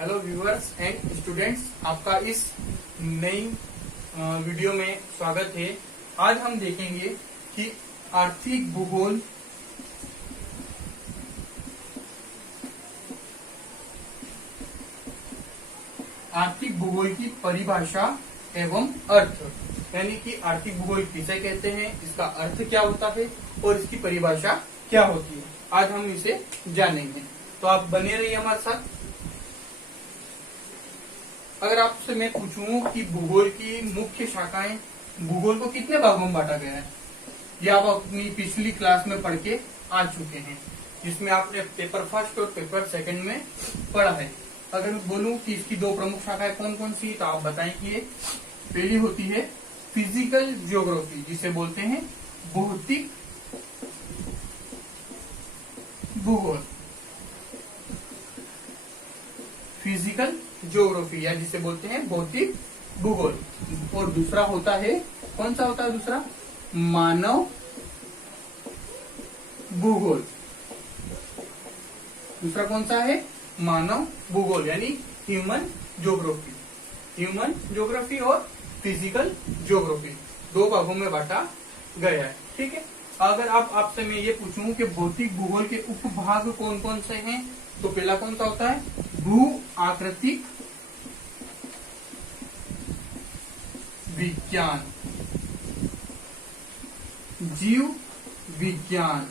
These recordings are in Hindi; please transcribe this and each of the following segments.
हेलो व्यूअर्स एंड स्टूडेंट्स, आपका इस नई वीडियो में स्वागत है। आज हम देखेंगे कि आर्थिक भूगोल की परिभाषा एवं अर्थ, यानी कि आर्थिक भूगोल किसे कहते हैं, इसका अर्थ क्या होता है और इसकी परिभाषा क्या होती है, आज हम इसे जानेंगे। तो आप बने रहिए हमारे साथ। अगर आपसे मैं पूछूं कि भूगोल की मुख्य शाखाएं, भूगोल को कितने भागों में बांटा गया है, ये आप अपनी पिछली क्लास में पढ़ के आ चुके हैं, जिसमें आपने पेपर फर्स्ट और पेपर सेकंड में पढ़ा है। अगर बोलूं कि इसकी दो प्रमुख शाखाएं कौन कौन सी, तो आप बताएं कि ये पहली होती है फिजिकल ज्योग्राफी, जिसे बोलते हैं भौतिक भूगोल, फिजिकल ज्योग्राफी या जिसे बोलते हैं भौतिक भूगोल। और दूसरा होता है, कौन सा होता है दूसरा, मानव भूगोल। दूसरा कौन सा है, मानव भूगोल, यानी ह्यूमन ज्योग्राफी। ह्यूमन ज्योग्राफी और फिजिकल ज्योग्राफी दो भागों में बांटा गया है। ठीक है। अगर आपसे मैं ये पूछूं कि भौतिक भूगोल के उपभाग कौन कौन से हैं, तो पहला कौन सा होता है, भू आकृतिक विज्ञान, जीव विज्ञान,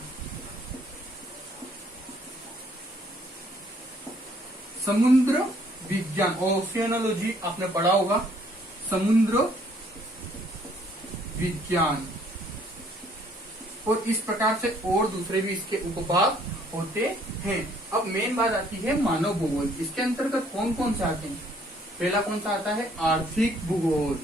समुद्र विज्ञान, ओशियनोलॉजी आपने पढ़ा होगा, समुद्र विज्ञान। और इस प्रकार से और दूसरे भी इसके उपभाग होते हैं। अब मेन बात आती है मानव भूगोल। इसके अंतर्गत कौन कौन से आते हैं। पहला कौन सा आता है, आर्थिक भूगोल।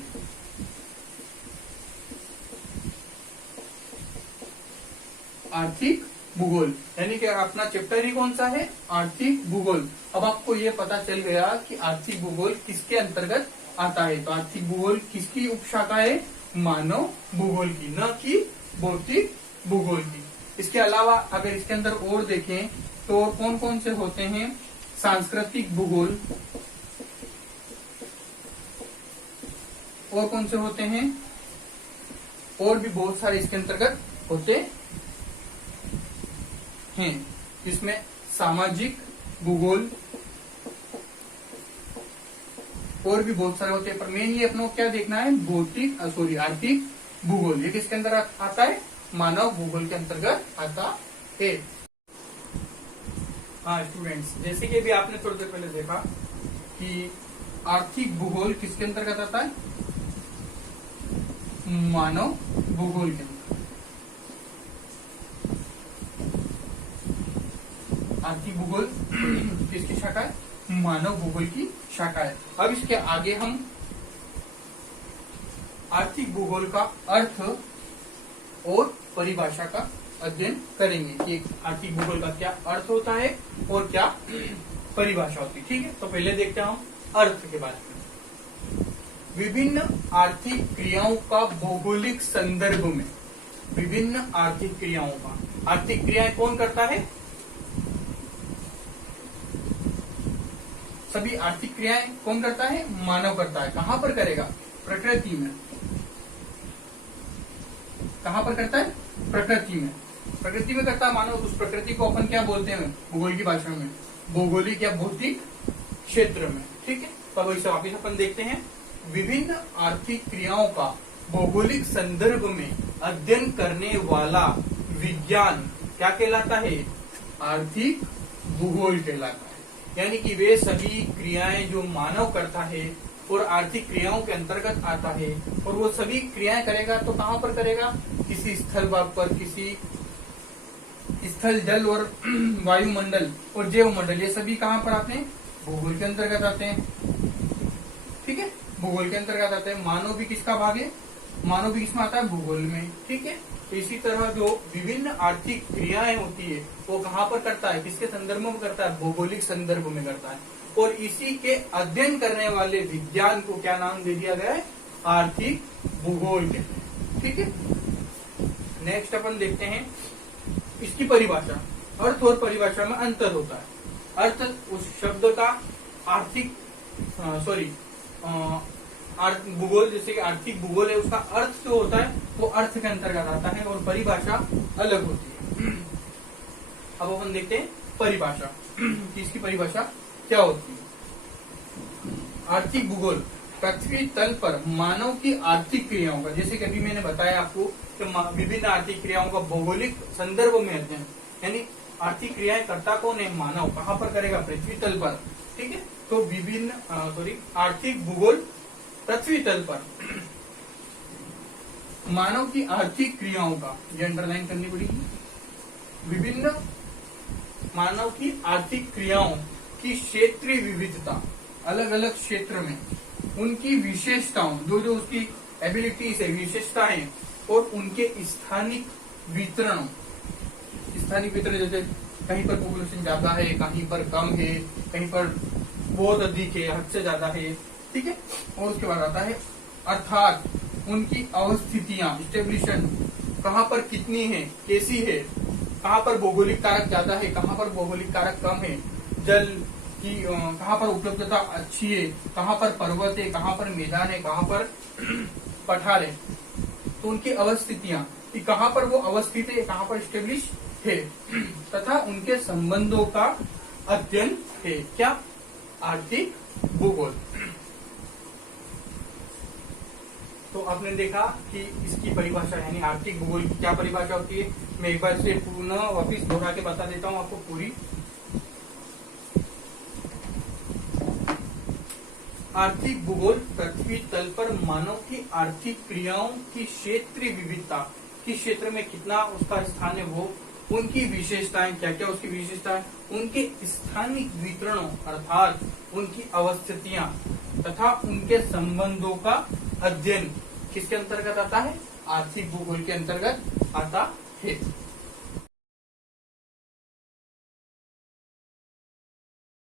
आर्थिक भूगोल यानी कि अपना चैप्टर ही कौन सा है, आर्थिक भूगोल। अब आपको ये पता चल गया कि आर्थिक भूगोल किसके अंतर्गत आता है। तो आर्थिक भूगोल किसकी उपशाखा है, मानव भूगोल की, न कि भौतिक भूगोल की। इसके अलावा अगर इसके अंदर और देखें तो और कौन कौन से होते हैं, सांस्कृतिक भूगोल, और कौन से होते हैं, और भी बहुत सारे इसके अंतर्गत होते हैं। इसमें सामाजिक भूगोल और भी बहुत सारे होते हैं, पर मेन ये अपनों क्या देखना है, आर्थिक भूगोल। ये किसके अंदर आता है, मानव भूगोल के अंतर्गत आता है। हाँ स्टूडेंट्स, जैसे कि भी आपने थोड़ी देर पहले देखा कि आर्थिक भूगोल किसके अंतर्गत आता है, मानव भूगोल के अंतर्गत। आर्थिक भूगोल किसकी शाखा है, मानव भूगोल की शाखा है। अब इसके आगे हम आर्थिक भूगोल का अर्थ और परिभाषा का अध्ययन करेंगे कि आर्थिक भूगोल का क्या अर्थ होता है और क्या परिभाषा होती है। ठीक है, तो पहले देखते हैं हम अर्थ के बारे में। विभिन्न आर्थिक क्रियाओं का भौगोलिक संदर्भ में, विभिन्न आर्थिक क्रियाओं का, आर्थिक क्रियाएं कौन करता है, सभी आर्थिक क्रियाएं कौन करता है, मानव करता है। कहां पर करेगा, प्रकृति में। कहां पर करता है, प्रकृति में। प्रकृति में करता है मानव। उस प्रकृति को अपन क्या बोलते हैं भूगोल की भाषा में, भौगोलिक या भौतिक क्षेत्र में। ठीक है, तब इसे वापिस अपन देखते हैं। विभिन्न आर्थिक क्रियाओं का भौगोलिक संदर्भ में अध्ययन करने वाला विज्ञान क्या कहलाता है, आर्थिक भूगोल कहलाता है। यानी कि वे सभी क्रियाएं जो मानव करता है और आर्थिक क्रियाओं के अंतर्गत आता है, और वो सभी क्रियाएं करेगा तो कहां पर करेगा, किसी स्थल भाग पर, किसी स्थल, जल और वायुमंडल और जैवमंडल, ये सभी कहां पर आते हैं, भूगोल के अंतर्गत आते हैं। ठीक है, भूगोल के अंतर्गत आते हैं। मानव भी किसका भाग है, मानव भी किसमें आता है, भूगोल में। ठीक है, तो इसी तरह जो विभिन्न आर्थिक क्रियाएं होती है वो कहां पर करता है, किसके संदर्भ में करता है, भौगोलिक संदर्भ में करता है। और इसी के अध्ययन करने वाले विज्ञान को क्या नाम दे दिया गया है, आर्थिक भूगोल कहते हैं। ठीक है, नेक्स्ट अपन देखते हैं इसकी परिभाषा। अर्थ और परिभाषा में अंतर होता है। अर्थ उस शब्द का आर्थिक भूगोल, जैसे कि आर्थिक भूगोल है, उसका अर्थ जो होता है वो अर्थ के अंतर्गत आता है और परिभाषा अलग होती है। अब अपन देखते हैं परिभाषा कि इसकी परिभाषा क्या होती है। आर्थिक भूगोल पृथ्वी तल पर मानव की आर्थिक क्रियाओं का, जैसे कि अभी मैंने बताया आपको कि विभिन्न आर्थिक क्रियाओं का भौगोलिक संदर्भ में अध्ययन, यानी आर्थिक क्रियाएं करता कौन है, मानव। कहाँ पर करेगा, पृथ्वी तल पर, ठीक है। तो विभिन्न आर्थिक भूगोल पृथ्वी तल पर मानव की आर्थिक क्रियाओं का, ये अंडरलाइन करनी पड़ेगी, विभिन्न मानव की आर्थिक क्रियाओं की क्षेत्रीय विविधता, अलग अलग क्षेत्र में उनकी विशेषताओं, जो जो उसकी एबिलिटीज है, विशेषताएं, और उनके स्थानिक वितरण, जैसे कहीं पर पॉपुलेशन ज्यादा है, कहीं पर कम है, कहीं पर बहुत अधिक है, हद से ज्यादा है, ठीक है। और उसके बाद आता है अर्थात उनकी अवस्थितियां, स्टेब्लिशन, कहाँ पर कितनी है, कैसी है, कहाँ पर भौगोलिक कारक ज्यादा है, कहाँ पर भौगोलिक कारक कम है, जल की कहाँ पर उपलब्धता अच्छी है, कहाँ पर पर्वत है, कहाँ पर मैदान है, कहाँ पर पठार है, तो उनकी अवस्थितियां कि कहाँ पर वो अवस्थित है, कहाँ पर स्टेब्लिश है, तथा उनके संबंधों का अध्ययन है। क्या, आर्थिक भूगोल। तो आपने देखा कि इसकी परिभाषा, यानी आर्थिक भूगोल की क्या परिभाषा होती है। मैं एक बार से पुनः वापिस दोहरा के बता देता हूँ आपको पूरी। आर्थिक भूगोल पृथ्वी तल पर मानव की आर्थिक क्रियाओं की क्षेत्रीय विविधता, किस क्षेत्र में कितना उसका स्थान है, वो उनकी विशेषताएं, क्या क्या उसकी विशेषताएं, उनके स्थानिक वितरणों अर्थात उनकी अवस्थितियां तथा उनके संबंधों का अध्ययन किसके अंतर्गत आता है, आर्थिक भूगोल के अंतर्गत आता है।